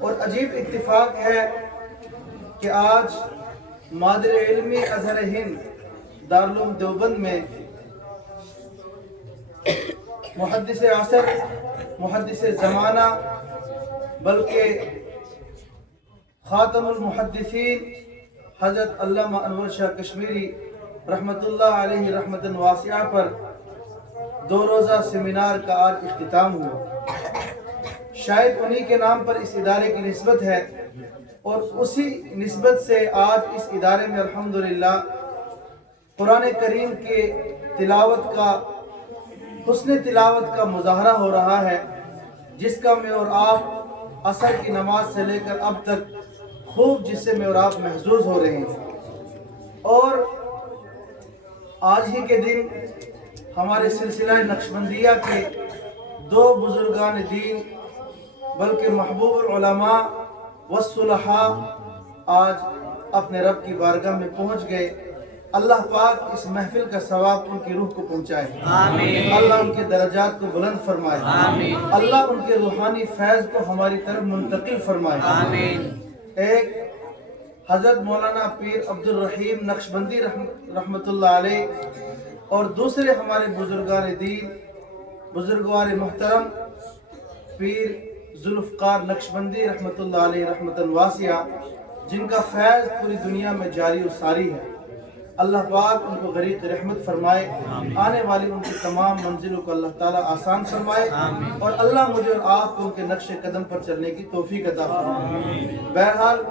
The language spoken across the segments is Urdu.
اور عجیب اتفاق ہے کہ آج مادر علمی ازہر ہند دارالعلوم دیوبند میں محدث عصر، محدث زمانہ، بلکہ خاتم المحدثین حضرت علامہ انور شاہ کشمیری رحمۃ اللہ علیہ رحمۃ واسعہ پر 2 روزہ سیمینار کا آج اختتام ہوا۔ شاید انہی کے نام پر اس ادارے کی نسبت ہے، اور اسی نسبت سے آج اس ادارے میں الحمدللہ قرآن کریم کے تلاوت کا، حسن تلاوت کا مظاہرہ ہو رہا ہے، جس کا میں اور آپ عصر کی نماز سے لے کر اب تک خوب جس سے میں اور آپ محظوظ ہو رہے ہیں۔ اور آج ہی کے دن ہمارے سلسلہ نقشبندیہ کے 2 بزرگان دین، بلکہ محبوب العلماء والصلحاء آج اپنے رب کی بارگاہ میں پہنچ گئے۔ اللہ پاک اس محفل کا ثواب ان کی روح کو پہنچائے، آمین۔ اللہ ان کے درجات کو بلند فرمائے، آمین۔ اللہ ان کے روحانی فیض کو ہماری طرف منتقل فرمائے، آمین۔ ایک حضرت مولانا پیر عبدالرحیم نقشبندی رحمۃ اللہ علیہ، اور دوسرے ہمارے بزرگان دین، بزرگوار محترم پیر ذوالفقار نقشبندی رحمۃ اللہ علیہ رحمۃ واسعہ، جن کا فیض پوری دنیا میں جاری و ساری ہے۔ اللہ پاک ان کو غریق رحمت فرمائے، آنے والی ان کی تمام منزلوں کو اللہ تعالیٰ آسان فرمائے، اور اللہ مجھے اور آپ کو ان کے نقش قدم پر چلنے کی توفیق عطا فرمائے۔ بہرحال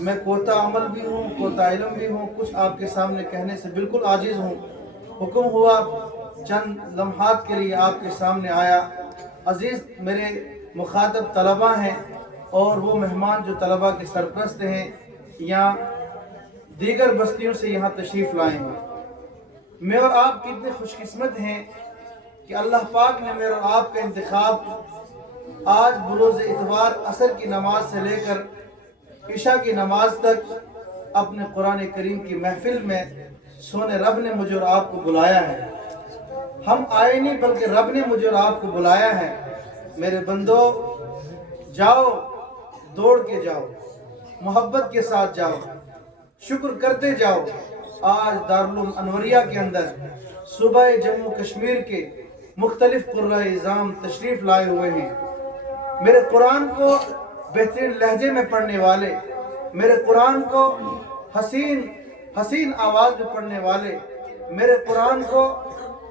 میں کوتا عمل بھی ہوں، کوتا علم بھی ہوں، کچھ آپ کے سامنے کہنے سے بالکل عاجز ہوں۔ حکم ہوا چند لمحات کے لیے آپ کے سامنے آیا۔ عزیز میرے مخاطب طلبہ ہیں، اور وہ مہمان جو طلبہ کے سرپرست ہیں یا دیگر بستیوں سے یہاں تشریف لائے ہیں، میں اور آپ کتنے خوش قسمت ہیں کہ اللہ پاک نے میرے اور آپ کا انتخاب آج بروز اتوار عصر کی نماز سے لے کر عشاء کی نماز تک اپنے قرآن کریم کی محفل میں سونے رب نے مجھے اور آپ کو بلایا ہے۔ ہم آئے نہیں بلکہ رب نے مجھے اور آپ کو بلایا ہے۔ میرے بندو، جاؤ، دوڑ کے جاؤ، محبت کے ساتھ جاؤ، شکر کرتے جاؤ۔ آج دارالعلوم انوریہ کے اندر صوبہ جموں کشمیر کے مختلف قرۂ اعظام تشریف لائے ہوئے ہیں۔ میرے قرآن کو بہترین لہجے میں پڑھنے والے، میرے قرآن کو حسین آواز میں پڑھنے والے، میرے قرآن کو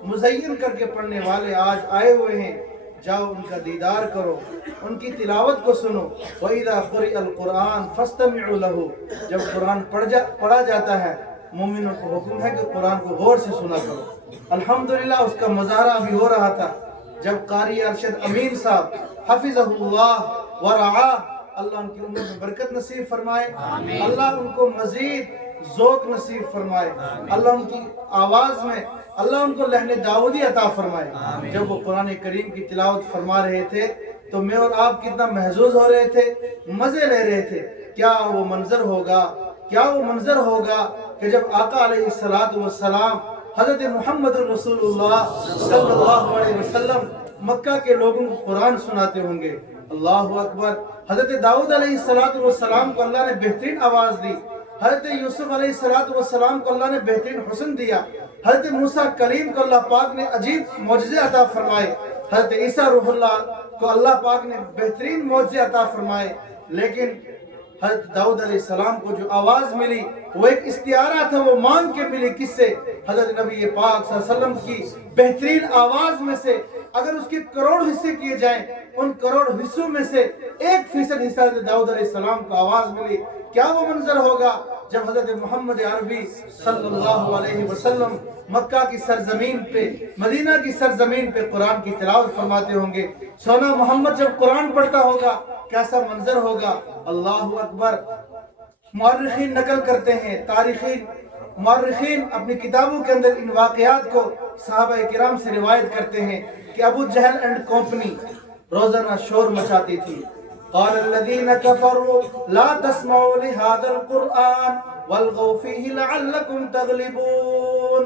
مزین کر کے پڑھنے والے آج آئے ہوئے ہیں۔ جاؤ ان کا دیدار کرو، ان کی تلاوت کو سنو۔ وَإِذَا قُرِئَ الْقُرْآنُ فَاسْتَمِعُوا لَهُ، جب قرآن پڑھا جاتا ہے، مومنوں کو حکم ہے کہ قرآن کو غور سے سنا کرو۔ الحمدللہ اس کا مظاہرہ ابھی ہو رہا تھا جب قاری ارشد امین صاحب حفظہ اللہ ورعاہ، اللہ ان کی عمر میں برکت نصیب فرمائے، اللہ ان کو مزید ذوق نصیب فرمائے، اللہ ان کی آواز میں اللہ ان کو لحن داؤدی عطا فرمائے۔ جب وہ قرآن کریم کی تلاوت فرما رہے تھے تو میں اور آپ کتنا محظوظ ہو رہے تھے، مزے لے رہے تھے۔ کیا وہ منظر ہوگا، کیا وہ منظر ہوگا کہ جب آقا علیہ السلام حضرت محمد رسول اللہ صلی اللہ علیہ وسلم مکہ کے لوگوں کو قرآن سناتے ہوں گے۔ اللہ اکبر۔ حضرت داؤد علیہ السلام کو اللہ نے بہترین آواز دی، حضرت یوسف علیہ السلام کو اللہ نے بہترین حسن دیا، حضرت موسیٰ کلیم کو اللہ پاک نے عجیب معجزے عطا فرمائے، حضرت عیسیٰ روح اللہ کو اللہ پاک نے بہترین معجزے عطا فرمائے۔ لیکن حضرت داؤد علیہ السلام کو جو آواز ملی وہ ایک استعارہ تھا، وہ مانگ کے ملی کس سے؟ حضرت نبی پاک صلی اللہ علیہ وسلم کی بہترین آواز میں سے۔ اگر اس کے کروڑ حصے کیے جائیں، ان کروڑ حصوں میں سے 1% حصہ حضرت داؤد علیہ السلام کو آواز ملی۔ کیا وہ منظر ہوگا جب حضرت محمد عربی صلی اللہ علیہ وسلم مکہ کی سرزمین پہ، مدینہ کی سرزمین پہ قرآن کی تلاوت فرماتے ہوں گے، سونا محمد جب قرآن پڑھتا ہوگا کیسا منظر ہوگا۔ اللہ اکبر۔ مورخین نقل کرتے ہیں، مورخین اپنی کتابوں کے اندر ان واقعات کو صحابہ کرام سے روایت کرتے ہیں کہ ابو جہل اینڈ کمپنی روزانہ شور مچاتی تھی۔ قال الذين كفروا لا تسمعوا لهذا القرآن والغوا فيه لعلكم تغلبون۔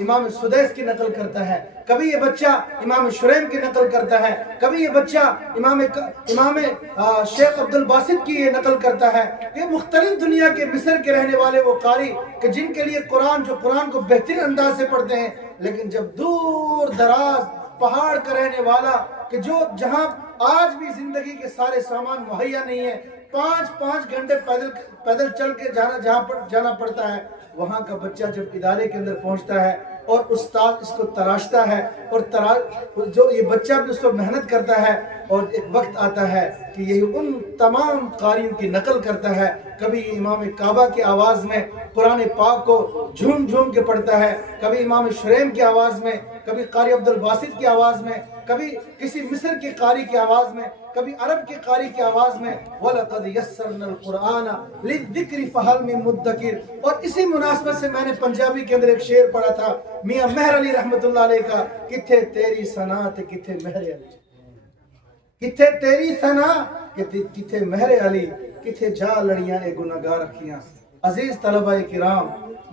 امام سدیس کی نقل کرتا ہے، کبھی یہ بچہ امام شریم کی نقل کرتا ہے، کبھی یہ بچہ امام شیخ عبد الباسط کی یہ نقل کرتا ہے۔ یہ مختلف دنیا کے مصر کے رہنے والے وہ قاری کہ جن کے لیے قرآن کو بہترین انداز سے پڑھتے ہیں، لیکن جب دور دراز پہاڑ کا رہنے والا کہ جہاں آج بھی زندگی کے سارے سامان مہیا نہیں ہے، 5 گھنٹے پیدل چل کے جانا پڑتا ہے، وہاں کا بچہ جب ادارے کے اندر پہنچتا ہے اور استاد اس کو تراشتا ہے اور جو یہ بچہ بھی اس کو محنت کرتا ہے، اور ایک وقت آتا ہے کہ یہ ان تمام قاریوں کی نقل کرتا ہے۔ کبھی امام کعبہ کی آواز میں قرآن پاک کو جھوم جھوم کے پڑھتا ہے، کبھی امام شریم کی آواز میں، کبھی قاری عبد الباسط کی آواز میں، کبھی کسی مصر کے قاری کی آواز میں، کبھی عرب کے قاری کی آواز میں۔ وَلَقَدْ يَسَّرْنَا الْقُرْآنَ لِلذِّكْرِ فَهَلْ مِن مُدَّكِرٍ۔ اور اسی مناسبت سے میں نے پنجابی کے اندر ایک شعر پڑھا تھا میاں مہر علی رحمت اللہ علیہ کا، کتھے تیری ثنا تے کتھے مہر علی، کتھے تیری ثنا کتھے مہر علی، کتھے جا لڑیاں اے گناہگار رکھیاں۔ عزیز طلبہ کرام،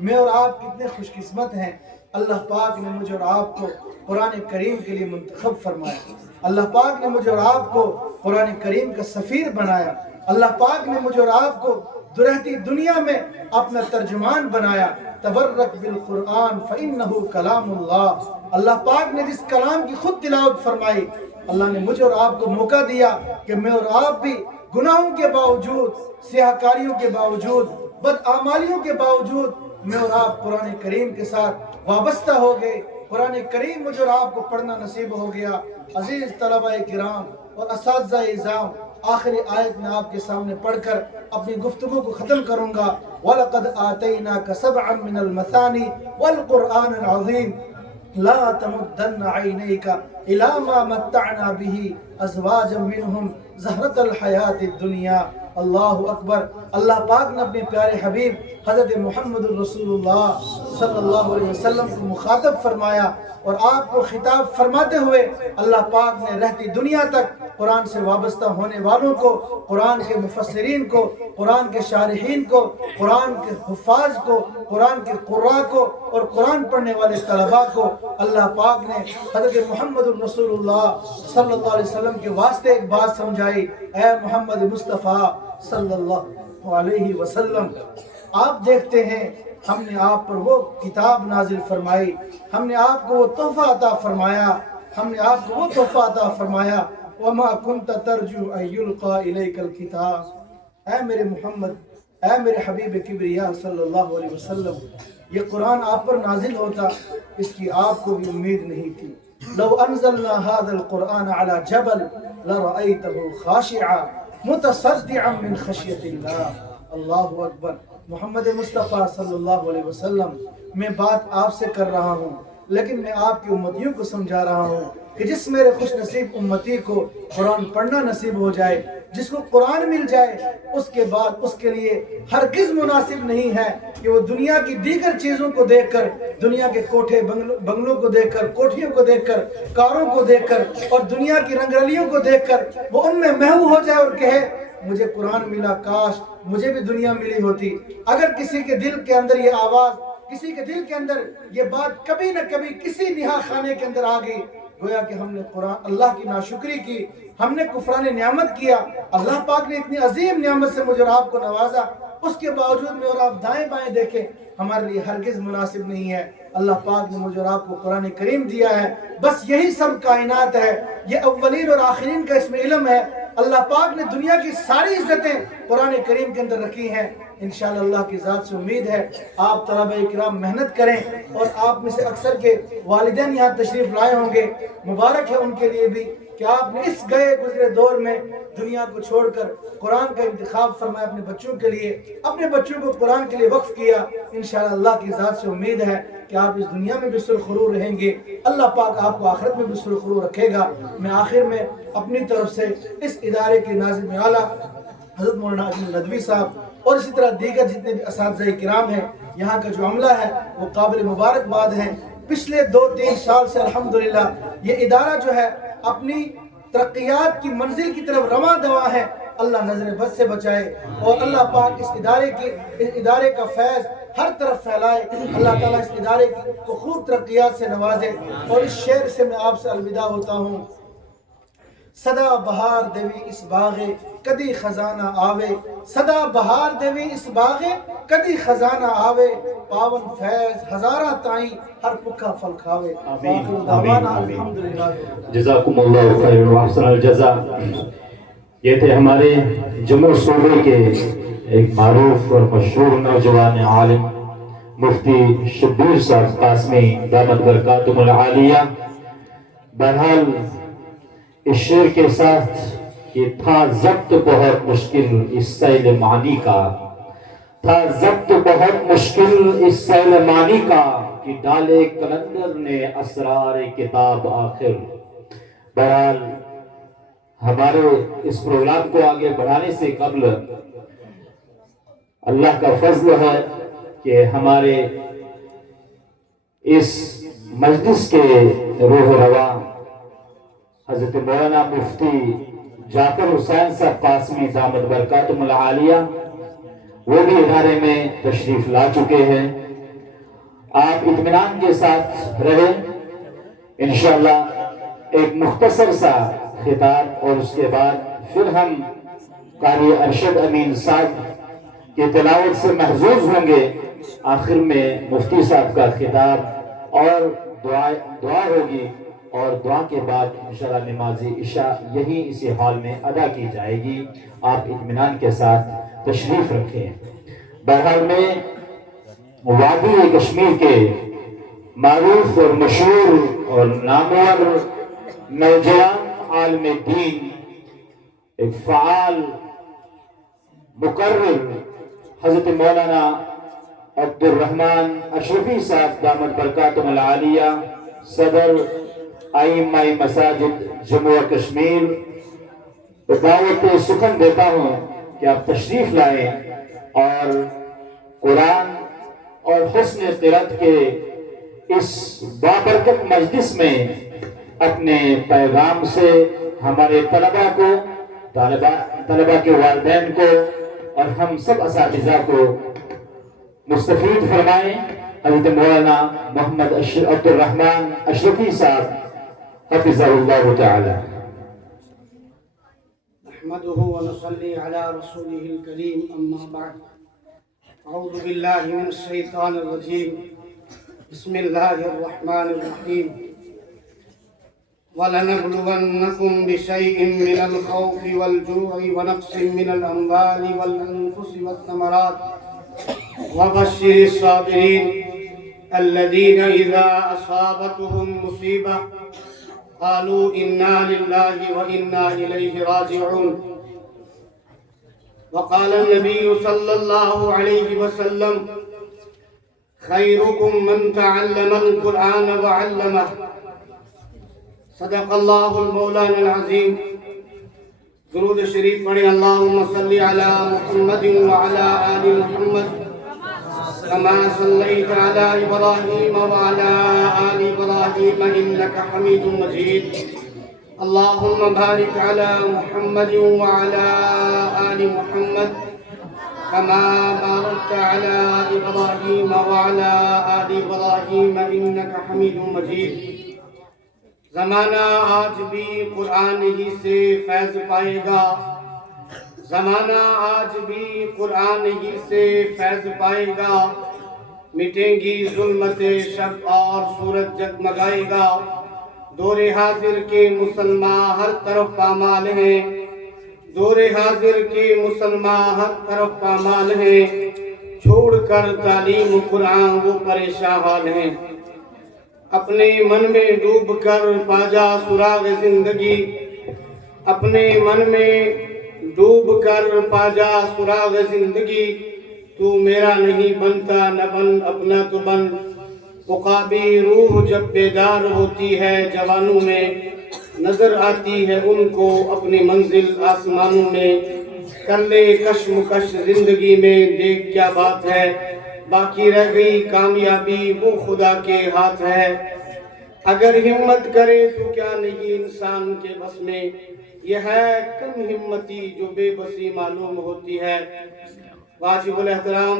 میں اور آپ کتنے خوش قسمت ہیں، اللہ پاک نے مجھے اور آپ کو قرآن کریم کے لیے منتخب فرمایا، اللہ پاک نے مجھے اور آپ کو قرآن کریم کا سفیر بنایا، اللہ پاک نے مجھے اور آپ کو درہتی دنیا میں اپنا ترجمان بنایا۔ تبرک بالقرآن فإنہ کلام اللہ، اللہ پاک نے جس کلام کی خود تلاوت فرمائی، اللہ نے مجھے اور آپ کو موقع دیا کہ میں اور آپ بھی گناہوں کے باوجود، سیاہکاریوں کے باوجود، بدعمالیوں کے باوجود میں اور آپ قرآن کریم کے ساتھ وابستہ ہو گئے، قرآن کریم مجھے اور آپ کو پڑھنا نصیب ہو گیا۔ عزیز طلبہ کرام اور اساتذہ اعزام، آخری آیت میں آپ کے سامنے پڑھ کر اپنی گفتگو کو ختم کروں گا۔ وَلَقَدْ آتَيْنَاكَ سَبْعًا مِّنَ الْمَثَانِي وَالْقُرْآنَ الْعَظِيمَ لا تمدن عینیک الی ما متعنا به ازواجا منہم زہرۃ الحیات الدنیا۔ اللہ اکبر۔ اللہ پاک نے اپنے پیارے حبیب حضرت محمد الرسول اللہ صلی اللہ علیہ وسلم کو مخاطب فرمایا، اور آپ کو خطاب فرماتے ہوئے اللہ پاک نے رہتی دنیا تک قرآن سے وابستہ ہونے والوں کو، قرآن کے مفسرین کو، قرآن کے شارحین کو، قرآن کے حفاظ کو، قرآن کے قراء کو اور قرآن پڑھنے والے طلباء کو، اللہ پاک نے حضرت محمد الرسول اللہ صلی اللہ علیہ وسلم کے واسطے ایک بات سمجھائی، اے محمد مصطفیٰ صلی اللہ علیہ وسلم، آپ دیکھتے ہیں ہم نے آپ پر وہ کتاب نازل فرمائی، ہم نے آپ کو وہ تحفہ عطا فرمایا، ہم نے آپ کو وہ تحفہ عطا فرمایا، وَمَا كُنْتَ تَرْجُو أَن يُلْقَى إِلَيْكَ الْكِتَابِ۔ اے میرے محمد، اے میرے حبیب کبریا صلی اللہ علیہ وسلم، یہ قرآن آپ پر نازل ہوتا اس کی آپ کو بھی امید نہیں تھی۔ لو انزلنا هذا القرآن على جبل لرأيته خاشعا متصدعا من خشیت اللہ۔ اللہ اکبر۔ محمد مصطفیٰ صلی اللہ علیہ وسلم، میں بات آپ سے کر رہا ہوں لیکن میں آپ کی امتیوں کو سمجھا رہا ہوں کہ جس میرے خوش نصیب امتی کو قرآن پڑھنا نصیب ہو جائے، جس کو قرآن مل جائے، اس کے بعد اس کے لیے ہرگز مناسب نہیں ہے کہ وہ دنیا کی دیگر چیزوں کو دیکھ کر، دنیا کے کوٹھے بنگلوں کو دیکھ کر، کوٹھیوں کو دیکھ کر، کاروں کو دیکھ کر اور دنیا کی رنگرلیوں کو دیکھ کر وہ ان میں محو ہو جائے اور کہے مجھے قرآن ملا، کاش مجھے بھی دنیا ملی ہوتی۔ اگر کسی کے دل کے اندر یہ آواز، کسی کے دل کے اندر یہ بات کبھی نہ کبھی کسی نہا خانے کے اندر آ گئی، گویا کہ ہم نے قرآن اللہ کی ناشکری کی، ہم نے کفران نعمت کیا۔ اللہ پاک نے اتنی عظیم نعمت سے مجھے اور آپ کو نوازا، اس کے باوجود میں اور آپ دائیں بائیں دیکھیں ہمارے لیے ہرگز مناسب نہیں ہے۔ اللہ پاک نے مجھے اور آپ کو قرآن کریم دیا ہے، بس یہی سب کائنات ہے، یہ اولین اور آخرین کا اس میں علم ہے۔ اللہ پاک نے دنیا کی ساری عزتیں قرآن کریم کے اندر رکھی ہیں۔ انشاءاللہ اللہ کی ذات سے امید ہے آپ طلبہ اکرام محنت کریں، اور آپ میں سے اکثر کے والدین یہاں تشریف لائے ہوں گے، مبارک ہے ان کے لیے بھی کہ آپ نے اس گئے گزرے دور میں دنیا کو چھوڑ کر قرآن کا انتخاب فرمایا اپنے بچوں کے لیے، اپنے بچوں کو قرآن کے لیے وقف کیا۔ انشاءاللہ اللہ کی ذات سے امید ہے کہ آپ اس دنیا میں بھی سرخرور رہیں گے، اللہ پاک آپ کو آخرت میں بھی سرخرور رکھے گا۔ میں آخر میں اپنی طرف سے اس ادارے کے ناظم اعلیٰ حضرت مولانا اجمل ندوی صاحب اور اسی طرح دیگر جتنے بھی اساتذہ کرام ہیں، یہاں کا جو عملہ ہے وہ قابل مبارکباد ہے۔ پچھلے 2-3 سال سے الحمدللہ یہ ادارہ جو ہے اپنی ترقیات کی منزل کی طرف رواں دواں ہے۔ اللہ نظر بد سے بچائے اور اللہ پاک اس ادارے کا فیض ہر طرف پھیلائے. اللہ تعالیٰ اس ادارے کو خوب ترقیات سے نوازے. اور اس شعر سے میں آپ سے الوداع ہوتا ہوں. صدا بہار دیوی اس باغے کدی خزانہ آوے. صدا بہار دیوی اس باغے کدی خزانہ آوے. پاون فیض ہزارہ تائیں ہر پکا پھل کھاوے. آخر دعوانا الحمدللہ. جزاکم اللہ خیر و احسن الجزا. یہ تھے ہمارے جموں صوبے کے ایک معروف اور مشہور نوجوان عالم مفتی شبیر صاحب قاسمی دامت برکاتہم العالیہ. بہرحال اس شعر کے ساتھ یہ تھا ضبط بہت مشکل اس سیل معنی کا. تھا ضبط بہت مشکل اس سیل معنی کا کہ ڈالے کلندر نے اسرار کتاب آخر. بہرحال ہمارے اس پروگرام کو آگے بڑھانے سے قبل اللہ کا فضل ہے کہ ہمارے اس مجلس کے روح رواں حضرت مولانا مفتی جعفر حسین صاحب قاسمی دامت برکاتہم العالیہ وہ بھی ادارے میں تشریف لا چکے ہیں. آپ اطمینان کے ساتھ رہیں. انشاءاللہ ایک مختصر سا خطاب اور اس کے بعد پھر ہم قاری ارشد امین صاحب کی تلاوت سے محظوظ ہوں گے. آخر میں مفتی صاحب کا خطاب اور دعا ہوگی اور دعا کے بعد انشاءاللہ نماز عشاء یہی اسی حال میں ادا کی جائے گی. آپ اطمینان کے ساتھ تشریف رکھیں. بہرحال میں وادی کشمیر کے معروف اور مشہور اور نامور نوجوان عالم دین ایک فعال مقرر حضرت مولانا عبد الرحمن اشرفی صاحب دامت برکاتہم العالیہ صدر ائمہ مساجد جموں و کشمیر دعوت سخن دیتا ہوں کہ آپ تشریف لائیں اور قرآن اور حسن قرأت کے اس بابرکت مجلس میں اپنے پیغام سے ہمارے طلبہ کو طلبہ کے والدین کو اور ہم سب اساتذہ کو مستفید فرمائیں. حضرت مولانا محمد عبد الرحمن اشرفی صاحب حفظہ اللہ تعالی. نحمده ونصلي على رسوله الكريم اما بعد. اعوذ بالله من الشيطان الرجيم. بسم الله الرحمن الرحيم. وَلَنَبْلُوَنَّكُمْ بِشَيْءٍ مِّنَ الْخَوْفِ وَالْجُوعِ وَنَقْصٍ مِّنَ الْأَمْوَالِ وَالْأَنفُسِ وَالثَّمَرَاتِ وَبَشِّرِ الصَّابِرِينَ الَّذِينَ إِذَا أَصَابَتْهُمْ مُصِيبَةٌ قَالُوا إِنَّا لِلَّهِ وَإِنَّا إِلَيْهِ رَاجِعُونَ. وقال النبي صلى الله عليه وسلم خيركم من تعلم القرآن وعلمه. صدق الله المولانا العظيم. درود شریف پڑھیں. اللهم صل على محمد وعلى آل محمد كما صليت على إبراهيم وعلى آل إبراهيم إنك حميد مجيد. اللهم بارك على محمد وعلى آل محمد كما باركت على إبراهيم وعلى آل إبراهيم إنك حميد مجيد. زمانہ آج بھی قرآن ہی سے فیض پائے گا. زمانہ آج بھی قرآن ہی سے فیض پائے گا. مٹیں گی ظلمت شب اور سورج جگمگائے گا. دور حاضر کے مسلمان ہر طرف پامال ہیں. دور حاضر کے مسلمان ہر طرف پامال ہیں. چھوڑ کر تعلیم قرآن وہ پریشان حال ہیں. اپنے من میں ڈوب کر پاجا سراغ زندگی. اپنے من میں ڈوب کر پاجا سراغ زندگی. تو میرا نہیں بنتا نہ بن اپنا تو بن. عقابی روح جب بیدار ہوتی ہے جوانوں میں نظر آتی ہے ان کو اپنی منزل آسمانوں میں. کر لے کشمکش زندگی میں دیکھ کیا بات ہے. باقی رہ گئی کامیابی وہ خدا کے ہاتھ ہے. اگر ہمت کرے تو کیا نہیں انسان کے بس میں. یہ ہے کم ہمتی جو بے بسی معلوم ہوتی ہے. واجب الاحترام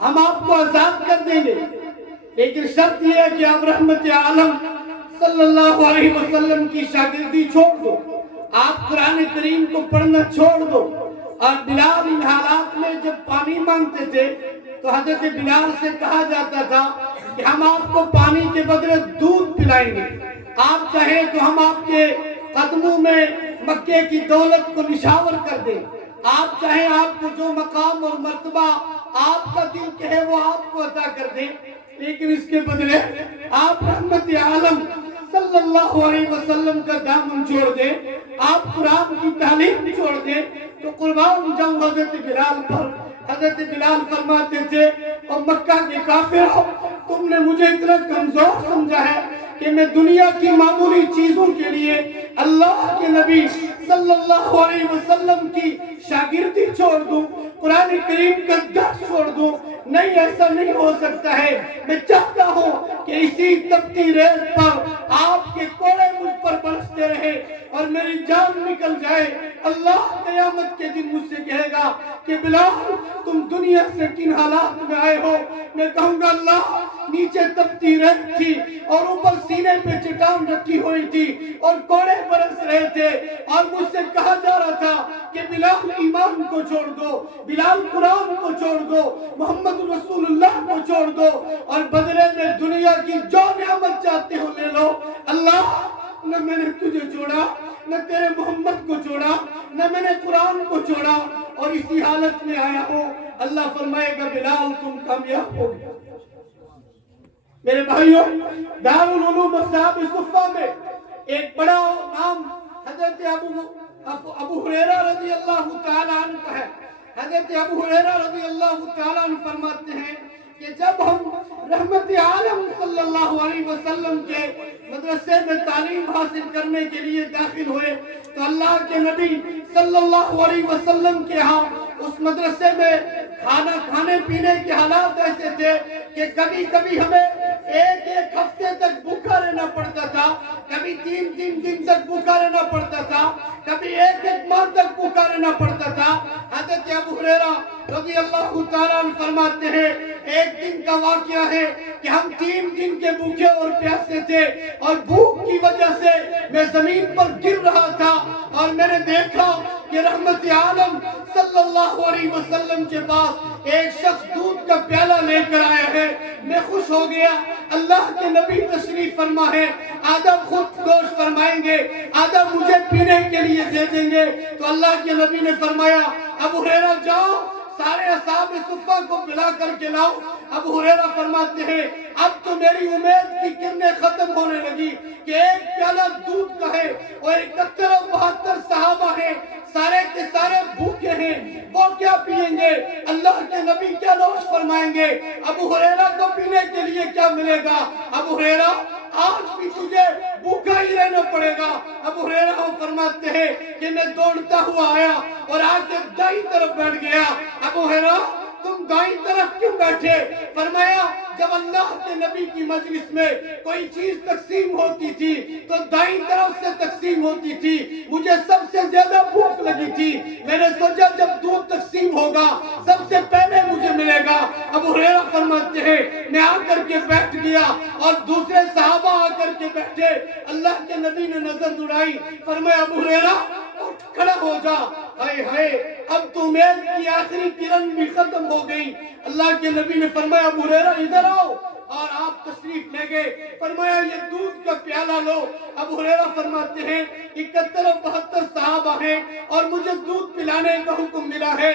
ہم آپ کو آزاد کر دیں گے، لیکن شرط یہ ہے کہ آپ رحمت عالم صلی اللہ علیہ وسلم کی شاگردی چھوڑ دو، آپ قرآن کریم کو پڑھنا چھوڑ دو۔ اور بلال ان حالات میں جب پانی مانگتے تھے تو حضرت بلال سے کہا جاتا تھا کہ ہم آپ کو پانی کے بدلے دودھ پلائیں گے، آپ چاہیں تو ہم آپ کے قدموں میں مکے کی دولت کو نشاور کر دیں، آپ چاہیں آپ کو جو مقام اور مرتبہ آپ کا دل کہے وہ آپ کو عطا کر دیں، لیکن اس کے بدلے آپ رحمت عالم صلی اللہ علیہ وسلم کا دامن چھوڑ دیں، آپ قرآن کی تعلیم چھوڑ دیں۔ تو قربان جاؤں حضرت بلال پر۔ حضرت بلال فرماتے تھے اور مکہ کے کافروں، تم نے مجھے اتنا کمزور سمجھا ہے کہ میں دنیا کی معمولی چیزوں کے لیے اللہ کے نبی صلی اللہ علیہ وسلم کی شاگردی چھوڑ دوں، قرآن کریم کا درس چھوڑ دوں۔ نہیں، ایسا نہیں ہو سکتا ہے۔ میں چاہتا ہوں کہ اسی تپتی ریت پر آپ کے کوڑے مجھ پر برستے رہے اور میری جان نکل جائے۔ اللہ قیامت کے دن مجھ سے کہے گا کہ بلال تم دنیا سے کن حالات میں آئے ہو؟ میں کہوں گا اللہ نیچے تپتی ریت تھی اور اوپر سینے پہ چٹان رکھی ہوئی تھی اور کوڑے برس رہے تھے، اور مجھ سے کہا جا رہا تھا کہ بلال ایمان کو چھوڑ دو، بلال قرآن کو چھوڑ دو، محمد رسول اللہ کو چھوڑ دو، اور بدلے میں دنیا کی جو نعمت چاہتے ہو لے لو۔ اللہ نہ میں نے تجھے چھوڑا، نہ تیرے محمد کو چھوڑا، نہ میں نے قرآن کو چھوڑا، اور اسی حالت میں آیا ہوں۔ اللہ فرمائے گا بلال تم کامیاب ہو گئے۔ میرے بھائیوں، دارالعلوم اصحاب صفہ میں ایک بڑا نام حضرت ابو ہریرہ رضی اللہ تعالیٰ عنہ کا ہے۔ حضرت ابو ہریرہ رضی اللہ تعالیٰ عنہ فرماتے ہیں کہ جب ہم رحمت عالم صلی اللہ علیہ وسلم کے مدرسے میں تعلیم حاصل کرنے کے لیے داخل ہوئے تو اللہ کے نبی صلی اللہ علیہ وسلم کے ہاں اس مدرسے میں کھانا کھانے پینے کے حالات ایسے تھے کہ کبھی کبھی ہمیں ایک ہفتے تک بھوکا رہنا پڑتا تھا، کبھی 3 دن تک بھوکا رہنا پڑتا تھا، کبھی ایک ماہ تک بھوکا رہنا پڑتا تھا۔ حضرت ابو ہریرہ رضی اللہ تعالیٰ عنہ فرماتے ہیں ایک دن کا واقعہ ہے کہ ہم 3 دن کے بھوکے اور پیاسے تھے، اور بھوک کی وجہ سے میں زمین پر گر رہا تھا، اور میں نے دیکھا کہ رحمت عالم صلی اللہ علیہ وسلم کے پاس ایک شخص دودھ کا پیالہ لے کر آیا ہے۔ میں خوش ہو گیا۔ اللہ کے نبی تشریف فرما ہے، آدھا خود نوش فرمائیں گے، آدھا مجھے پینے کے لیے دے دیں گے۔ تو اللہ کے نبی نے فرمایا ابو ہریرہ جاؤ سارے اصحاب صفہ کو پلا کر کے لاؤ۔ ابو ہریرہ فرماتے ہیں اب تو میری امید کی کرنیں ختم ہونے لگی کہ ایک پیالہ دودھ کا ہے اور 71 اور 72 صحابہ ہیں، سارے کے سارے بھوکے ہیں، وہ کیا پیئیں گے؟ اللہ کے نبی کیا نوش فرمائیں گے؟ ابو ہریرہ کو پینے کے لیے کیا ملے گا؟ ابو ہریرہ آج بھی تجھے بھوکا ہی رہنا پڑے گا۔ ابو ہریرہ فرماتے ہیں کہ میں دوڑتا ہوا آیا اور آ کے دائیں طرف بیٹھ گیا۔ ابو ہریرہ تم دائیں طرف کیوں بیٹھے؟ فرمایا جب اللہ کے نبی کی مجلس میں کوئی چیز تقسیم ہوتی تھی تو دائیں طرف سے تقسیم ہوتی تھی، مجھے سب سے زیادہ بھوک لگی تھی، میں نے سوچا جب دودھ تقسیم ہوگا سب سے پہلے مجھے ملے گا۔ ابو ہریرہ فرماتے ہیں میں آ کر کے بیٹھ گیا اور دوسرے صحابہ آ کر کے بیٹھے۔ اللہ کے نبی نے نظر دوڑائی، فرمایا ابو ہریرہ اٹھ کھڑا ہو جا۔ ہائے ہائے اب تو امید کی آخری کرن بھی ختم ہو گئی۔ اللہ کے نبی نے فرمایا ابو ہریرہ ادھر آؤ، اور آپ تشریف لے گئے۔ فرمایا یہ دودھ کا پیالہ لو۔ ابو ہریرہ فرماتے ہیں 71 اور 72 صحابہ ہیں اور مجھے دودھ پلانے کا حکم ملا ہے،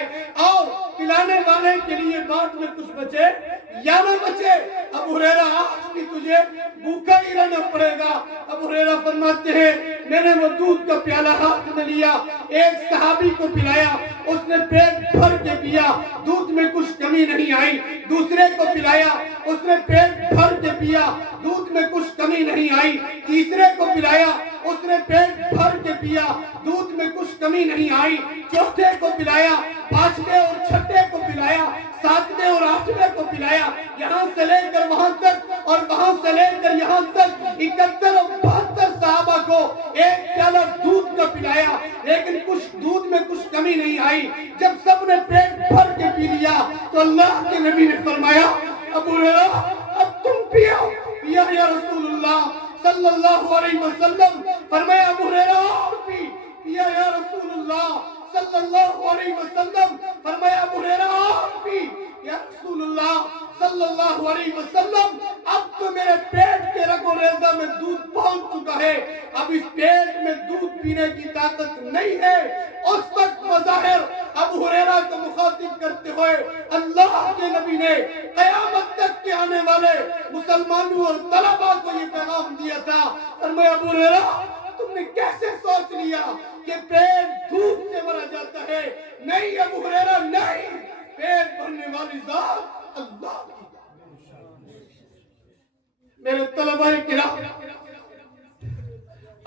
اور پلانے والے کے لیے بعد میں کچھ بچے یا نہ بچے، ابو ہریرہ آج بھی تجھے بھوکا ہی رہنا پڑے گا۔ ابو ہریرہ فرماتے ہیں میں نے وہ دودھ کا پیالہ ہاتھ میں لیا، ایک صحابی کو پلایا، اس نے پیٹ بھر کے پیا، دودھ میں کچھ کمی نہیں آئی۔ دوسرے کو پلایا، اس نے پیٹ بھر کے پیا، دودھ میں کچھ کمی نہیں آئی۔ تیسرے کو پلایا، اس نے پیٹ بھر کے پیا، دودھ میں کچھ کمی نہیں آئی، چوتھے کو پلایا، پانچویں اور چھٹے کو پلایا، ساتویں اور آٹھویں کو پلایا، یہاں سے لے کر وہاں تک اور وہاں سے لے کر یہاں تک 71 اور 72 صحابہ کو ایک پیالہ دودھ کا پلایا، لیکن کچھ دودھ میں کچھ کمی نہیں آئی۔ جب سب نے پیٹ بھر کے پی لیا تو اللہ کے نبی نے فرمایا ابو ہریرہ اب تم پیو۔ پیا یا رسول اللہ صلی اللہ علیہ وسلم، فرمایا ابو ہریرہ اور پی۔ پیا یا رسول اللہ صلی اللہ علیہ وسلم، فرمایا ابو ہریرہ اور پی۔ یا رسول اللہ صلی اللہ علیہ وسلم، اب تو میرے پیٹ کے رگ و ریزہ میں دودھ پہنچ چکا ہے، اب اس پیٹ میں دودھ پینے کی طاقت نہیں ہے۔ اس وقت بظاہر ابو ہریرہ کو مخاطب کرتے ہوئے اللہ کے نبی نے قیامت تک کے آنے والے مسلمانوں اور طلباء کو یہ پیغام دیا تھا، فرمایا ابو ہریرہ تم نے کیسے سوچ لیا کہ پیٹ دودھ سے بھرا جاتا ہے؟ نہیں ابو ہریرہ نہیں، پیٹ بھرنے والی ذات اللہ کی۔ میرے طلباء کرام،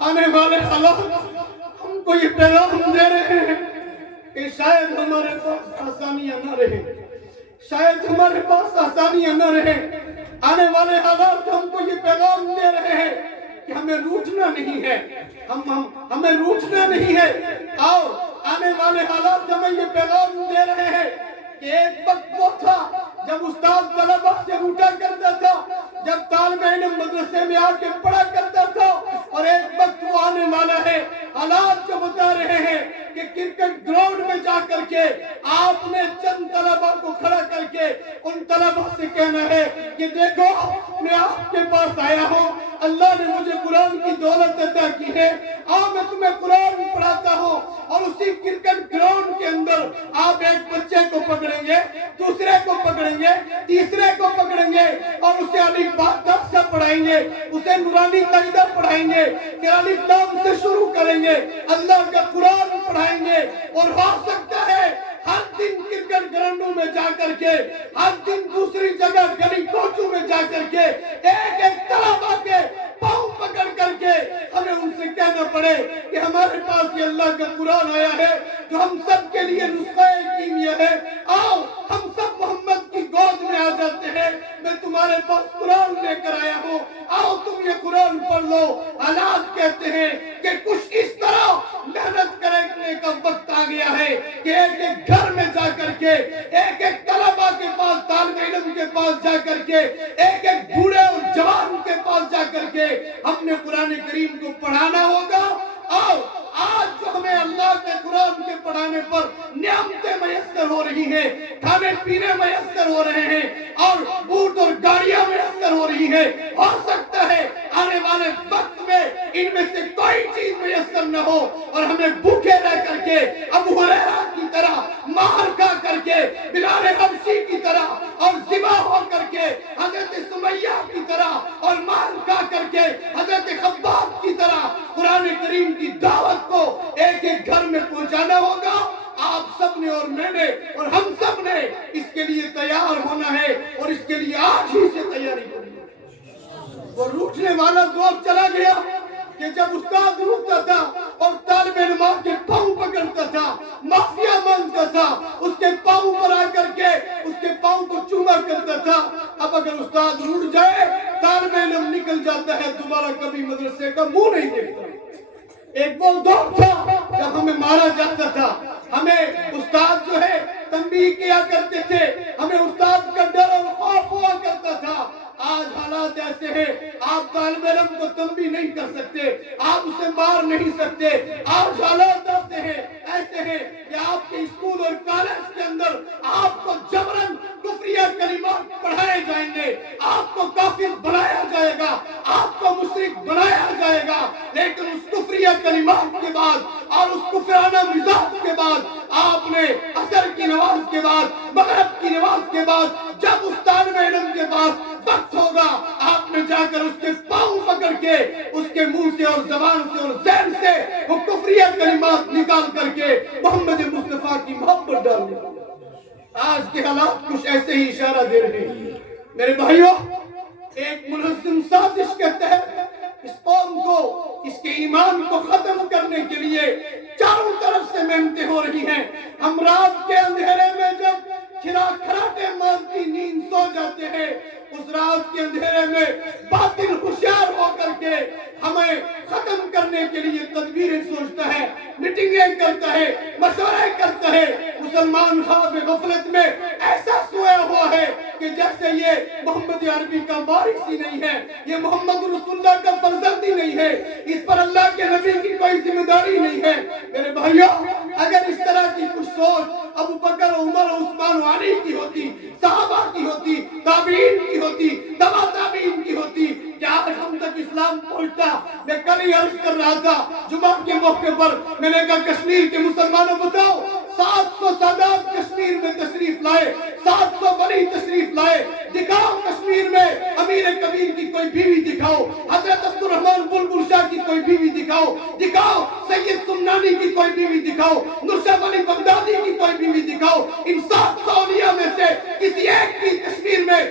آنے والے حالات ہم کو یہ پیغام دے رہے ہیں کہ شاید ہمارے پاس آسانیاں نہ رہے، شاید ہمارے پاس آسانیاں نہ رہے۔ آنے والے حالات ہم کو یہ پیغام دے رہے ہیں کہ ہمیں روٹھنا نہیں ہے، ہمیں روٹھنا نہیں ہے۔ آؤ، آنے والے حالات ہمیں یہ پیغام دے رہے ہیں کہ ایک وقت وہ تھا جب استاد طلبہ سے روٹا کرتا تھا، جب طالب علم مدرسے میں آ کے پڑھا کرتا تھا، اور ایک وقت وہ آنے والا ہے حالات جو بتا رہے ہیں کہ کرکٹ گراؤنڈ میں جا کر کے آپ نے چند طلبہ کو کھڑا کر کے ان طلبہ سے کہنا ہے کہ دیکھو میں آپ کے پاس آیا ہوں، اللہ نے مجھے قرآن کی دولت عطا کی ہے، آؤ میں تمہیں قرآن پڑھاتا ہوں۔ اور اسی کرکٹ گراؤنڈ کے اندر آپ ایک بچے کو پکڑیں گے، دوسرے کو پکڑیں گے، تیسرے کو پکڑیں گے اور اسے الف با تا سے پڑھائیں گے، اسے نورانی قاعدہ پڑھائیں گے، پھر الف لام سے شروع کریں گے، اللہ کا قرآن پڑھائیں گے۔ اور ہو سکتا ہے ہر دن کرکٹ گراؤنڈوں میں جا کر کے، ہر دن دوسری جگہ گلی کوچوں میں جا کر کے ایک ایک طلبہ کے پاؤں پکڑ کر کے ہمیں ان سے کہنا پڑے کہ ہمارے پاس یہ اللہ کا قرآن آیا ہے جو ہم سب کے لیے نسخہ کیمیا ہے، آؤ ہم سب محمد کی گود میں آ جاتے ہیں، میں تمہارے پاس قرآن لے کر آیا ہوں، آؤ تم یہ قرآن پڑھ لو۔ حالات کہتے ہیں کہ کچھ اس طرح محنت کرنے کا وقت آ گیا ہے کہ ایک ایک گھر میں جا کر کے، ایک ایک طلبہ کے پاس، طالب علم کے پاس جا کر کے، ایک ایک بوڑھے اور جوان کے پاس جا کر کے ہم نے قرآن کریم کو پڑھانا ہوگا۔ آؤ آج جو ہمیں اللہ کے قرآن کے پڑھانے پر نعمتیں میسر ہو رہی ہیں، کھانے پینے میسر ہو رہے ہیں اور اونٹ اور گاڑیاں میسر ہو رہی ہیں، ہو سکتا ہے آنے والے وقت میں ان میں سے کوئی چیز میسر نہ ہو اور ہمیں بھوکے رہ کر کے ابو ہریرہ کی طرح مار کھا کر کے، بلال حبشی کی طرح اور ذبح ہو کر کے، حضرت سمیہ کی طرح اور مار کھا کر کے حضرت خباب کی طرح قرآن کریم کی دعوت کو ایک ایک گھر میں پہنچانا ہوگا۔ آپ سب نے اور میں نے اور ہم سب نے اس کے لیے تیار ہونا ہے اور اس کے لیے آج ہی سے تیاری کرنی ہے۔ وہ روٹنے والا دور چلا گیا کہ جب استاد روٹتا تھا اور طالب علم کے پاؤں پکڑتا تھا، معافیا مانگتا تھا، اس کے پاؤں پر آ کر کے اس کے پاؤں کو چوما کرتا تھا۔ اب اگر استاد روٹ جائے، طالب علم نکل جاتا ہے، دوبارہ کبھی مدرسے کا منہ نہیں دیکھتا۔ ایک وہ دور تھا جب ہمیں مارا جاتا تھا، ہمیں استاد جو ہے تنبیہ کیا کرتے تھے، ہمیں استاد کا ڈر اور خوف ہوا کرتا تھا۔ آج حالات ایسے ہیں، آپ طالب علم کو تنبیہ نہیں کر سکتے، آپ اسے مار نہیں سکتے۔ آج حالات ایسے ہیں کہ آپ کے اسکول اور کالج کے اندر آپ کو جبراً کفریہ کلمات پڑھائے جائیں گے، آپ کو کافر بنایا جائے گا، آپ کو مشرک بنایا جائے گا، لیکن اس کفریہ کلمات کے بعد اور اس کفرانہ مزاج کے بعد آپ نے عصر کی نماز کے بعد، مغرب کی نماز کے بعد جب اس طالب علم کے پاس وقت ہوگا، آپ نے جا کر اس کے پاؤں پکڑ کے اس کے منہ سے اور زبان سے اور ذہن سے وہ کفریہ کلمات نکال کر کے محمد مصطفیٰ کی محبت ڈالنی۔ آج کے حالات کچھ ایسے ہی اشارہ دے رہے ہیں۔ میرے بھائیوں، ایک منظم سازش کے تحت اس قوم کو، اس کے ایمان کو ختم کرنے کے لیے چاروں طرف سے محنتیں ہو رہی ہیں۔ ہم رات کے اندھیرے میں جب کھراٹے مارتی نیند سو جاتے ہیں، اس رات کے اندھیرے میں باطل ہوشیار ہو کر کے ہمیں ختم کرنے کے لیے تدبیریں سوچتا ہے، میٹنگیں کرتا ہے، مشورے کرتا ہے۔ مسلمان خواب غفلت میں ایسا سویا ہوا ہے کہ جیسے یہ محمد عربی کا وارث ہی نہیں ہے، یہ محمد رسول اللہ کا فرزند ہی نہیں ہے، اس پر اللہ کے نبی کی کوئی ذمہ داری نہیں ہے۔ میرے بھائیوں، اگر اس طرح کی کچھ سوچ ابو بکر، عمر، عثمان و علی کی ہوتی، صحابہ کی ہوتی، تابعین کی ہوتی، تبع تابعین کی ہوتی، کیا آج ہم تک اسلام پہنچتا؟ میں کل ہی عرض کر رہا تھا جمعہ کے موقع پر، میں نے کہا کشمیر کے مسلمانوں بتاؤ، 700 سادات کشمیر میں تشریف لائے، 700 ولی تشریف لائے، دکھاؤ کشمیر میں امیر کبیر کی کوئی بیوی دکھاؤ، حضرت عبدالرحمن بلبل شاہ کی کوئی بیوی دکھاؤ، دکھاؤ سید سمنانی کی کوئی بیوی دکھاؤ، نرشد ولی بغدادی کی کوئی بیوی دکھاؤ۔ ان 700 اولیاء میں سے کسی ایک کی کشمیر میں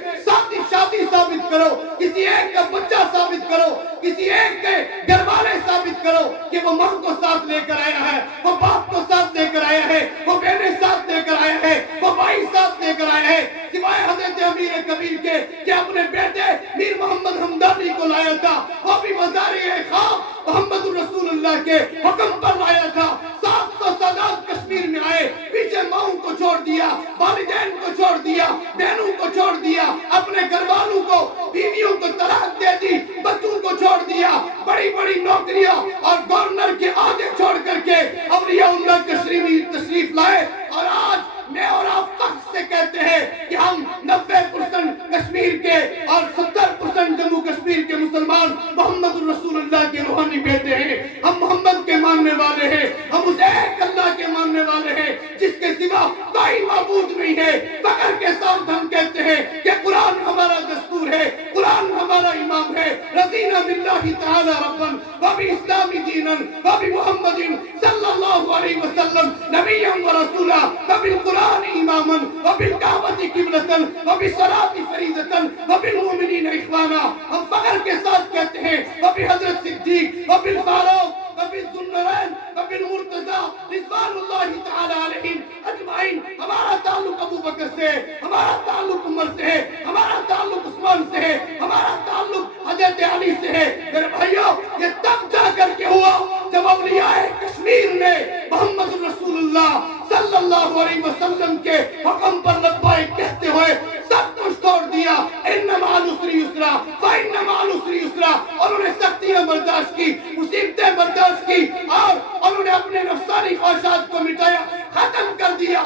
شادی ثابت کرو، کسی ایک کا بچہ ثابت کرو، کسی ایک کے گھر والے ثابت کرو کہ وہ ماں کو ساتھ لے کر آیا ہے، وہ باپ کو ساتھ لے کر آیا ہے، وہ بہنیں ساتھ لے کر آیا ہے، وہ بھائی ساتھ لے کر آیا ہے، سوائے حضرت امیر کبیر کے کہ اپنے بیٹے میر محمد حمدانی کو لایا تھا، وہ بھی مزارع خواب محمد رسول اللہ کے حکم پر لایا تھا۔ 700 سادات کشمیر میں آئے، پیچھے ماؤں کو چھوڑ دیا، والدین کو چھوڑ دیا، بہنوں کو چھوڑ دیا، اپنے گھر والوں کو، بیویوں کو طلاق دے دی، بچوں کو چھوڑ دیا، بڑی بڑی نوکریاں اور گورنر کے عہدے چھوڑ کر کے اولیاء اللہ تشریف لائے۔ اور آج میں اور آپ فخر سے کہتے ہیں کہ ہم 90% کشمیر کے اور 70% جموں کشمیر کے مسلمان محمد رسول اللہ کے روحانی بیٹے ہیں، ہم محمد کے ماننے والے ہیں، ہم اس ایک اللہ کے ماننے والے ہیں جس کے سوا کوئی معبود نہیں ہے۔ فخر کے ساتھ ہم کہتے ہیں کہ قرآن ہمارا دستور ہے، قرآن ہمارا امام ہے۔ رضینا باللہ تعالی ربا وبالاسلام دینا وبمحمد صلی اللہ علیہ وسلم نبیا ورسولا وبالقرآن اماما وبالکعبۃ قبلۃ وبالصلاۃ فریضۃ وبالمؤمنین اخوانا۔ ہم فخر کے ساتھ کہتے ہیں وبحضرت صدیق وبالفاروق وبالذوالنورین وبالمرتضی رضوان اللہ تعالی علیہم اجمعین۔ ہمارا تعلق ابو بکر سے ہے، ہمارا تعلق عمر سے ہے، ہمارا تعلق عثمان سے ہے، ہمارا تعلق حضرت علی سے ہے۔ میرے بھائیوں، یہ تب جا کر کے ہوا جب اولیاء کشمیر نے محمد رسول اللہ صلی اللہ علیہ وسلم کے حکم پر لبیک کہتے ہوئے سب کچھ چھوڑ دیا۔ ان مع العسر یسرا فإن مع العسر یسرا۔ انہوں نے سختیاں برداشت کی، مصیبتیں برداشت کی، اور انہوں نے اپنے نفسانی خواہشات کو مٹایا، ختم کر دیا۔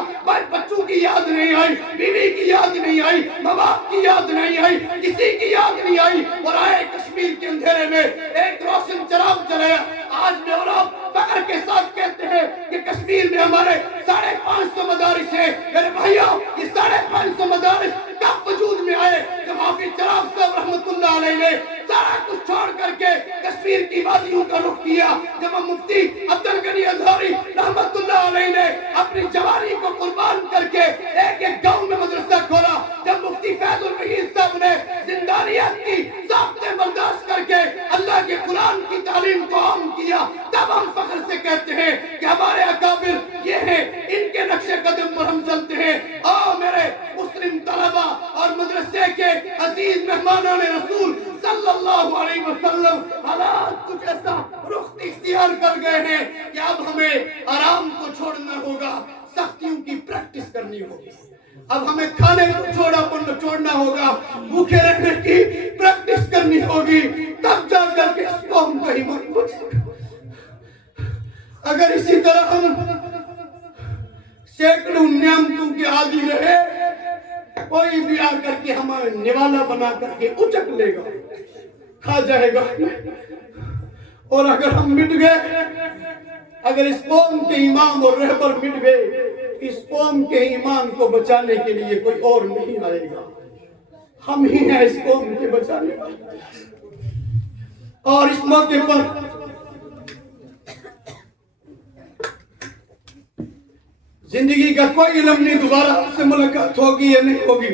بچوں کی یاد نہیں آئی، بیوی کی یاد نہیں آئی، ماں باپ کی یاد نہیں آئی، کسی کی یاد نہیں آئی، اور آئے کشمیر کے اندھیرے میں ایک روشن چراغ جلایا۔ آج میں اور آپ فخر کے ساتھ کہتے ہیں کہ کشمیر میں ہمارے 550 مدارس ہیں۔ میرے بھائیوں، یہ 550 مدارس کب وجود میں آئے؟ جب حافظ چراغ صاحب رحمت اللہ علیہ نے سارا کچھ چھوڑ کر کے کشمیر کی وادیوں کا رخ کیا، جب مفتی عبدالغنی ازہری رحمت اللہ علیہ نے اپنی جوانی کو قربان کر کے ایک ایک گاؤں میں مدرسہ کھولا، جب مفتی فیض الرحیم صاحب نے زندانیت کی ضابطے برداشت کر کے اللہ کے قرآن کی تعلیم کو عام کیا، تب ہم فخر سے کہتے ہیں کہ ہمارے اکابر یہ ہیں، ان کے نقش قدم پر ہم چلتے ہیں۔ میرے مسلم طلبہ اور مدرسے کے عزیز مہمانان رسول صلی اللہ علیہ وسلم، حالات کچھ ایسا رخ اختیار کر گئے ہیں کہ اب ہمیں آرام کو چھوڑنا ہوگا، سختیوں کی پریکٹس کرنی ہوگی۔ اب ہمیں کھانے کو چھوڑنا ہوگا، بھوکے رہنے کی پریکٹس کرنی ہوگی، تب جا کر کے اس قوم کا ایمان بچے گا۔ اگر اسی طرح ہم سینکڑوں نعمتوں کے عادی رہے، کوئی بھی آ کر کے ہمیں نوالا بنا کر کے اچک لے گا، کھا جائے گا۔ اور اگر ہم مٹ گئے، اگر اس قوم کے امام اور رہبر مٹ گئے، اس قوم کے ایمان کو بچانے کے لیے کوئی اور نہیں آئے گا، ہم ہی ہیں اس قوم کے بچانے والے۔ اور اس موقع پر زندگی کا کوئی علم نہیں دوبارہ آپ سے ملاقات ہوگی یا نہیں ہوگی،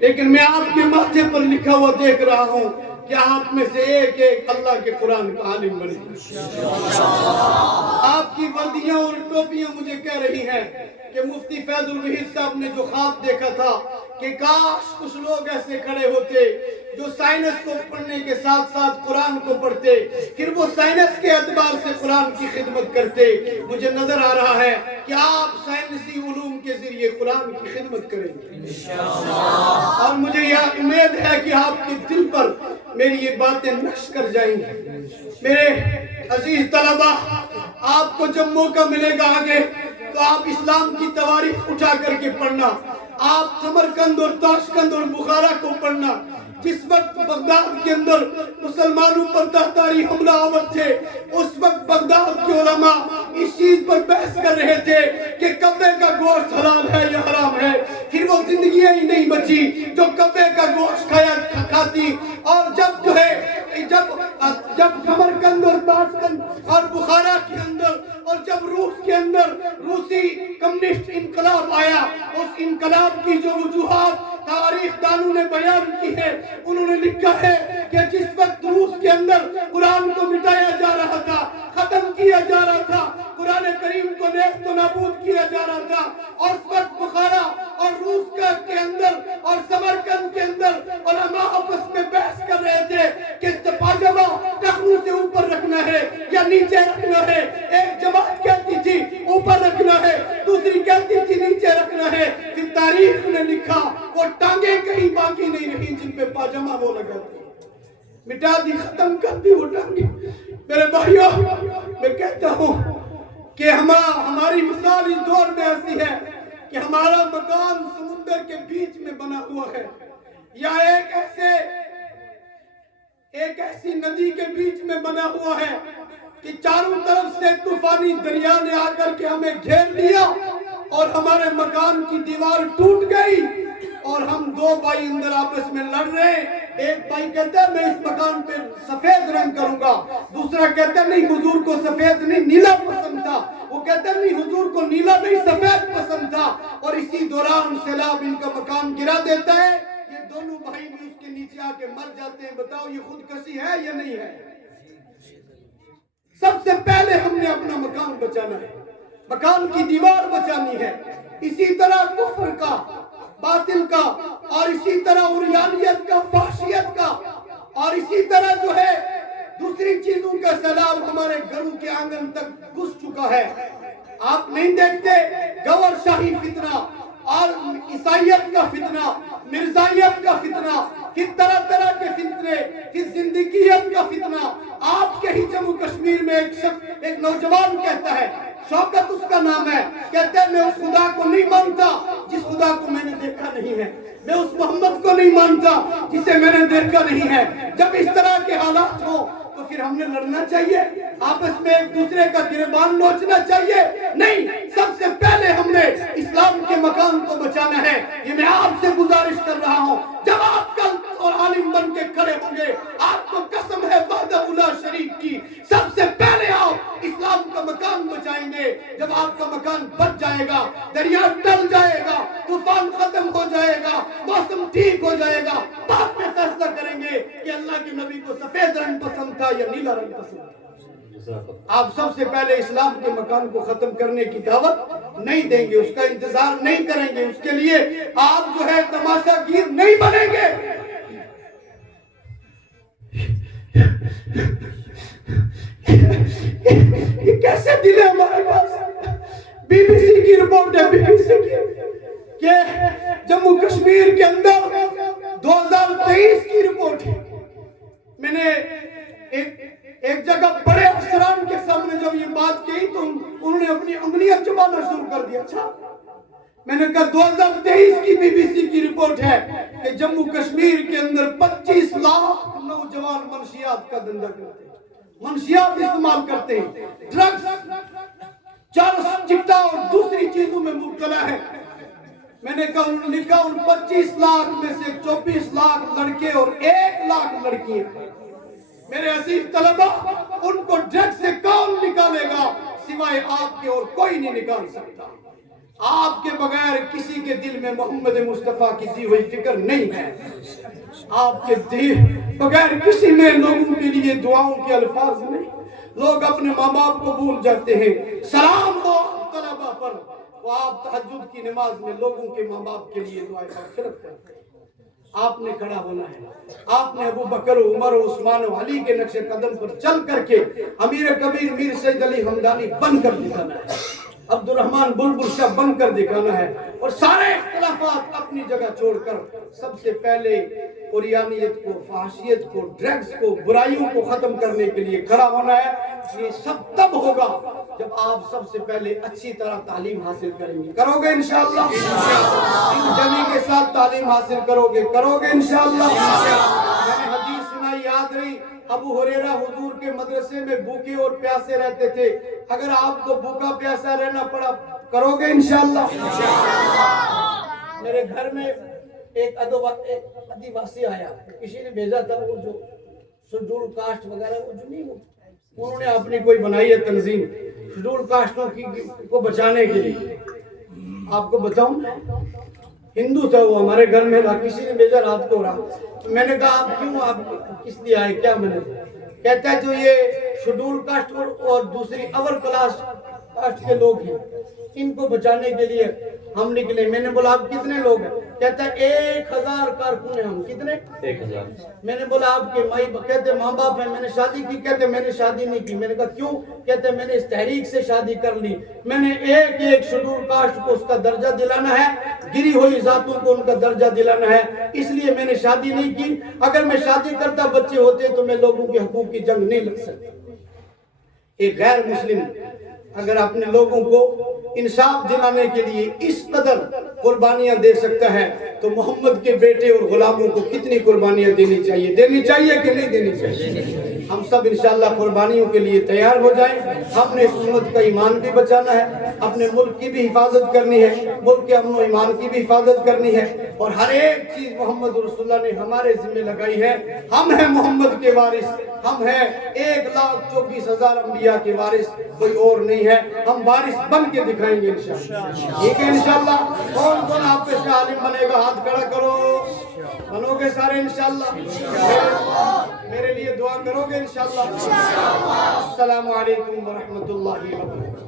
لیکن میں آپ کے ماتھے پر لکھا ہوا دیکھ رہا ہوں کہ آپ میں سے ایک ایک اللہ کے قرآن کا عالم بنے. آپ کی وردیاں اور ٹوپیاں مجھے کہہ رہی ہیں کہ مفتی فیض الوحید صاحب نے جو خواب دیکھا تھا کہ کاش کچھ لوگ ایسے کھڑے ہوتے جو سائنس کو پڑھنے کے ساتھ ساتھ قرآن کو پڑھتے، پھر وہ سائنس کے اعتبار سے قرآن کی خدمت کرتے. مجھے نظر آ رہا ہے کہ آپ سائنسی علوم کے ذریعے قرآن کی خدمت کریں گے، اور مجھے یہ امید ہے کہ آپ کے دل پر میری یہ باتیں نقش کر جائیں گی. میرے عزیز طلبہ، آپ کو جب موقع ملے گا آگے تو آپ اسلام کی تواریخ اٹھا کر کے پڑھنا. آپ سمرقند اور تاشقند اور بخارا کو پڑھنا. جس وقت بغداد کے اندر مسلمانوں پر تاتاری حملہ آور تھے، اس وقت بغداد کے علماء اس چیز پر بحث کر رہے تھے کہ کبے کا گوشت حلال ہے یا حرام ہے. پھر وہ زندگیاں ہی نہیں بچی جو کبے کا گوشت کھاتی. اور جب جو ہے جب سمرقند اور تاشقند اور بخارا کے اندر اور جب روس کے اندر روسی کمیونسٹ انقلاب آیا، اس انقلاب کی جو وجوہات تاریخ دانوں نے بیان کی ہے، انہوں نے لکھا ہے کہ جس وقت روس کے اندر قرآن کو مٹایا جا رہا تھا، ختم کیا جا رہا تھا، قرآن کریم کو نیست و نابود کیا جا رہا تھا، اور اس وقت بخارا اور روس کے اندر اور سمرقند کے اندر علماء آپس میں بحث کر رہے تھے کہ پاجامہ ٹخنوں سے اوپر رکھنا ہے یا نیچے رکھنا ہے. ایک جماعت کہتی تھی اوپر رکھنا ہے، دوسری کہتی تھی نیچے رکھنا ہے. پھر تاریخ نے لکھا وہ ٹانگیں کہیں باقی نہیں رہی جن پہ پاجامہ وہ لگا تھا. مٹا دی، ختم کر دی وہ ٹانگیں. میرے بھائیوں، میں کہتا ہوں کہ ہماری مثال اس دور میں ایسی ہے کہ ہمارا مکان سمندر کے بیچ میں بنا ہوا ہے، یا ایک ایسی ندی کے بیچ میں بنا ہوا ہے کہ چاروں طرف سے طوفانی دریا نے آ کر کے ہمیں گھیر لیا اور ہمارے مکان کی دیوار ٹوٹ گئی اور ہم دو بھائی اندر آپس میں لڑ رہے ہیں. ایک بھائی کہتا ہے میں اس مکان پہ سفید رنگ کروں گا، دوسرا کہتا ہے نہیں حضور کو سفید نہیں نیلا پسند تھا، وہ کہتا ہے نہیں حضور کو نیلا نہیں سفید پسند تھا. اور اسی دوران سیلاب ان کا مکان گرا دیتا ہے. یہ دونوں بھائی بھی اس کے نیچے آ کے مر جاتے ہیں. بتاؤ یہ خودکشی ہے یا نہیں ہے؟ سب سے پہلے ہم نے اپنا مکان بچانا ہے، مکان کی دیوار بچانی ہے. اسی طرح کفر کا، باطل کا، اور اسی طرح عریانیت کا، فحشیت کا، اور اسی طرح جو ہے دوسری چیزوں کا سیلاب ہمارے گھروں کے آنگن تک گھس چکا ہے. آپ نہیں دیکھتے گور شاہی فتنہ اور عیسائیت کا فتنہ، مرزائیت کا فتنہ، پھر طرح طرح کے فتنے، پھر زندگیت کا فتنہ. آپ کے ہی جموں کشمیر میں ایک نوجوان کہتا ہے، شوکت اس کا نام ہے، کہتے ہیں میں اس خدا کو نہیں مانتا جس خدا کو میں نے دیکھا نہیں ہے، میں اس محمد کو نہیں مانتا جسے میں نے دیکھا نہیں ہے. جب اس طرح کے حالات ہوں تو پھر ہم نے لڑنا چاہیے، آپس میں ایک دوسرے کا گریبان نوچنا چاہیے؟ نہیں. سب سے پہلے ہم نے اسلام کے مقام کو بچانا ہے. یہ میں آپ سے گزارش کر رہا ہوں، جب آپ کل اور عالم بن کے کھڑے ہوں گے، آپ کو قسم ہے وحدہ لا شریک کی، سب سے پہلے آپ اسلام کا مکان بچائیں گے. جب آپ کا مکان بچ جائے گا، دریا ٹل جائے گا، طوفان ختم ہو جائے گا، موسم ٹھیک ہو جائے گا، بعد میں فیصلہ کریں گے کہ اللہ کے نبی کو سفید رنگ پسند تھا یا نیلا رنگ پسند تھا. آپ سب سے پہلے اسلام کے مکان کو ختم کرنے کی دعوت نہیں دیں گے، اس کا انتظار نہیں کریں گے، اس کے لیے آپ جو ہے تماشا گیر نہیں بنیں گے. یہ کیسے دل ہے ہمارے پاس؟ بی بی سی کی رپورٹ ہے، بی بی سی کی، کہ جموں کشمیر کے اندر 2023 کی رپورٹ ہے. میں نے ایک جگہ بڑے افسران کے سامنے جب یہ بات کہی تو انہوں نے اپنی انگلیاں چبانا شروع کر دیا. اچھا، میں نے کہا 2023 کی بی بی سی کی رپورٹ ہے کہ جموں کشمیر کے اندر 25 لاکھ نوجوان منشیات کا دھندا کرتے ہیں، منشیات استعمال کرتے ہیں، ڈرگز، چرس، چٹا اور دوسری چیزوں میں مبتلا ہے. میں نے کہا انہوں نے لکھا ان 25 لاکھ میں سے 24 لاکھ لڑکے اور 1 لاکھ لڑکیاں. میرے عزیز طلبہ، ان کو ڈرگ سے کون نکالے گا سوائے آپ کے، اور کوئی نہیں نکال سکتا. آپ کے بغیر کسی کے دل میں محمد مصطفیٰ کی دی ہوئی فکر نہیں ہے. آپ کے دل بغیر کسی میں لوگوں کے لیے دعاؤں کے الفاظ نہیں. لوگ اپنے ماں باپ کو بھول جاتے ہیں. سلام ہو طلبہ پر، وہ آپ تہجد کی نماز میں لوگوں کے ماں باپ کے لیے دعائیں مغفرت کرتے ہیں. آپ نے کھڑا ہونا ہے. آپ نے ابو بکر و عمر و عثمان و علی کے نقش قدم پر چل کر کے امیر کبیر میر سید علی حمدانی بن کر دکھانا ہے، عبد الرحمن بلبل شاہ بن کر دکھانا ہے، اور سارے اختلافات اپنی جگہ چھوڑ کر سب سے پہلے اوریانیت کو، فحاشیت کو، ڈرگز کو، برائیوں کو ختم کرنے کے لیے کھڑا ہونا ہے. یہ سب تب ہوگا جب آپ سب سے پہلے اچھی طرح تعلیم حاصل کریں گے. کرو گے انشاءاللہ؟ ان جمی کے ساتھ تعلیم حاصل کرو گے انشاءاللہ. میں نے حدیث سنائی، یاد رہی، ابو ہریرہ حضور کے مدرسے میں بھوکے اور پیاسے رہتے تھے. اگر آپ کو بھوکا پیاسا رہنا پڑا، کرو گے انشاءاللہ؟ میرے گھر میں ایک آدیواسی آیا، کسی نے بھیجا تھا، وہ جو شیڈول کاسٹ وغیرہ وہ جو نہیں ہوتی، انہوں نے اپنی کوئی بنائی ہے تنظیم شیڈول کاسٹوں کو بچانے کے لیے. آپ کو بتاؤں، ہندو تھا وہ، ہمارے گھر میں تھا، کسی نے بھیجا رات کو رہا. میں نے کہا آپ کیوں، آپ کس لیے آئے، کیا میں نے؟ کہتا ہے جو یہ شیڈول کاسٹ اور دوسری اول کلاس کاسٹ کے لوگ ہیں، ان کو بچانے کے لیے ہم نکلے. میں نے بولا آپ کتنے لوگ ہیں؟ کہتا ہے 1000 کارکن ہیں ہم. کتنے؟ 1000. میں نے بولا آپ کے کہتے ماں باپ ہیں؟ میں نے شادی کی. کہتے میں نے شادی نہیں کی. میں نے کہا کیوں؟ کہتے میں نے اس تحریک سے شادی کر لی. میں نے ایک شیڈول کاسٹ کو اس کا درجہ دلانا ہے، گری ہوئی ذاتوں کو ان کا درجہ دلانا ہے، اس لیے میں نے شادی نہیں کی. اگر میں شادی کرتا، بچے ہوتے، تو میں لوگوں کے حقوق کی جنگ نہیں لڑ سکتا. ایک غیر مسلم اگر اپنے لوگوں کو انصاف دلانے کے لیے اس قدر قربانیاں دے سکتا ہے، تو محمد کے بیٹے اور غلاموں کو کتنی قربانیاں دینی چاہیے کہ نہیں دینی چاہیے؟ ہم سب انشاءاللہ قربانیوں کے لیے تیار ہو جائیں. ہم نے اس امت کا ایمان بھی بچانا ہے، اپنے ملک کی بھی حفاظت کرنی ہے، ملک کے امن و ایمان کی بھی حفاظت کرنی ہے، اور ہر ایک چیز محمد رسول اللہ نے ہمارے ذمہ لگائی ہے. ہم ہیں محمد کے وارث، ہم ہیں 1,24,000 انبیاء کے وارث، کوئی اور نہیں ہے. ہم وارث بن کے دکھائیں گے انشاءاللہ. ٹھیک ہے انشاءاللہ. کون آپ سے عالم بنے گا؟ ہاتھ کھڑا کرو. بنو گے سارے انشاءاللہ؟ میرے لیے دعا کرو گے انشاءاللہ؟ السلام علیکم ورحمۃ اللہ وبرکاتہ.